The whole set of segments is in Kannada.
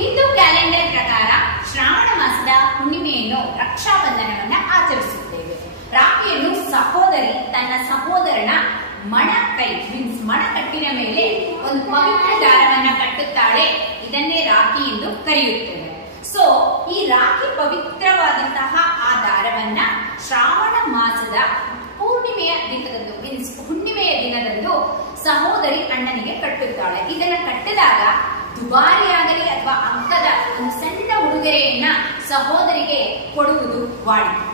ಹಿಂದೂ ಕ್ಯಾಲೆಂಡರ್ ಪ್ರಕಾರ ಶ್ರಾವಣ ಮಾಸದ ಹುಣ್ಣಿಮೆಯನ್ನು ರಕ್ಷಾಬಂಧನವನ್ನ ಆಚರಿಸುತ್ತೇವೆ. ರಾಖಿಯನ್ನು ಸಹೋದರಿ ತನ್ನ ಸಹೋದರನ ಮಣಕೈ ಮೀನ್ಸ್ ಮಣಕಟ್ಟಿನ ಮೇಲೆ ಒಂದು ಪವಿತ್ರ ದಾರವನ್ನ ಕಟ್ಟುತ್ತಾಳೆ. ಇದನ್ನೇ ರಾಖಿ ಎಂದು ಕರೆಯುತ್ತೇವೆ. ಸೊ ಈ ರಾಖಿ ಪವಿತ್ರವಾದಂತಹ ಆ ದಾರವನ್ನ ಶ್ರಾವಣ ಮಾಸದ ಪೂರ್ಣಿಮೆಯ ದಿನದಂದು ಮೀನ್ಸ್ ಹುಣ್ಣಿಮೆಯ ದಿನದಂದು ಸಹೋದರಿ ಅಣ್ಣನಿಗೆ ಕಟ್ಟುತ್ತಾಳೆ. ಇದನ್ನ ಕಟ್ಟಿದಾಗ ದುಬಾರಿಯಾಗಲಿ ಅಥವಾ ಅಂಕದ ಒಂದು ಸಣ್ಣ ಉಡುಗೊರೆಯನ್ನ ಸಹೋದರಿಗೆ ಕೊಡುವುದು ವಾಡಿಕೆ.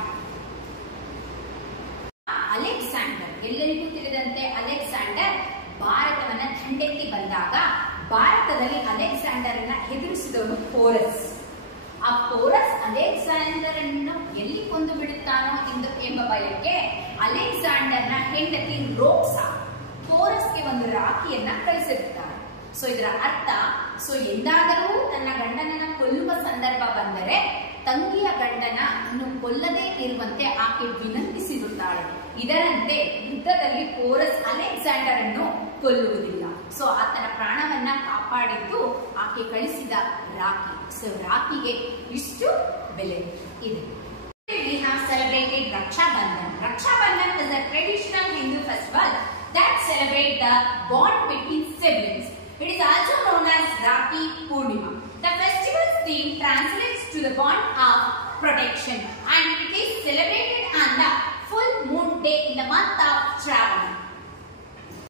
ಅಲೆಕ್ಸಾಂಡರ್, ಎಲ್ಲರಿಗೂ ತಿಳಿದಂತೆ ಅಲೆಕ್ಸಾಂಡರ್ ಭಾರತವನ್ನ ದಂಡೆತ್ತಿ ಬಂದಾಗ ಭಾರತದಲ್ಲಿ ಅಲೆಕ್ಸಾಂಡರ್ನ ಎದುರಿಸಿದವನು ಪೋರಸ್. ಆ ಪೋರಸ್ ಅಲೆಕ್ಸಾಂಡರ್ ಅನ್ನು ಎಲ್ಲಿ ಕೊಂದು ಬಿಡುತ್ತಾನೋ ಎಂಬ ಭಯಕ್ಕೆ ಅಲೆಕ್ಸಾಂಡರ್ನ ಹೆಂಡತಿ ರೋಕ್ಸಾ ಪೋರಸ್ಗೆ ಒಂದು ರಾಖಿಯನ್ನ ಕಳಿಸಿರುತ್ತಾನೆ. ಸೊ ಇದರ ಅರ್ಥ, ಸೊ ಎಂದಾದರೂ ತನ್ನ ಗಂಡನನ್ನ ಕೊಲ್ಲುವ ಸಂದರ್ಭ ಬಂದರೆ ತಂಗಿಯ ಗಂಡನ ಇನ್ನು ಕೊಲ್ಲದೇ ಇರುವಂತೆ ಆಕೆ ವಿನಂತಿಸಿರುತ್ತಾಳೆ. ಇದರಂತೆ ಯುದ್ಧದಲ್ಲಿ ಪೋರಸ್ ಅಲೆಕ್ಸಾಂಡರ್ ಅನ್ನು ಕೊಲ್ಲುವುದಿಲ್ಲ. ಸೊ ಆತನ ಪ್ರಾಣವನ್ನ ಕಾಪಾಡಿದ್ದು ಆಕೆ ಕಳಿಸಿದ ರಾಖಿ. ಸೊ ರಾಖಿಗೆ ಇಷ್ಟು ಬೆಲೆ ಇದೆ. We have celebrated Raksha Bandhan. Raksha Bandhan is a traditional Hindu festival that celebrates the bond between siblings. It is also known as Rakhi Purnima. The festival's theme translates to the bond of protection, and it is celebrated on the full moon day in the month of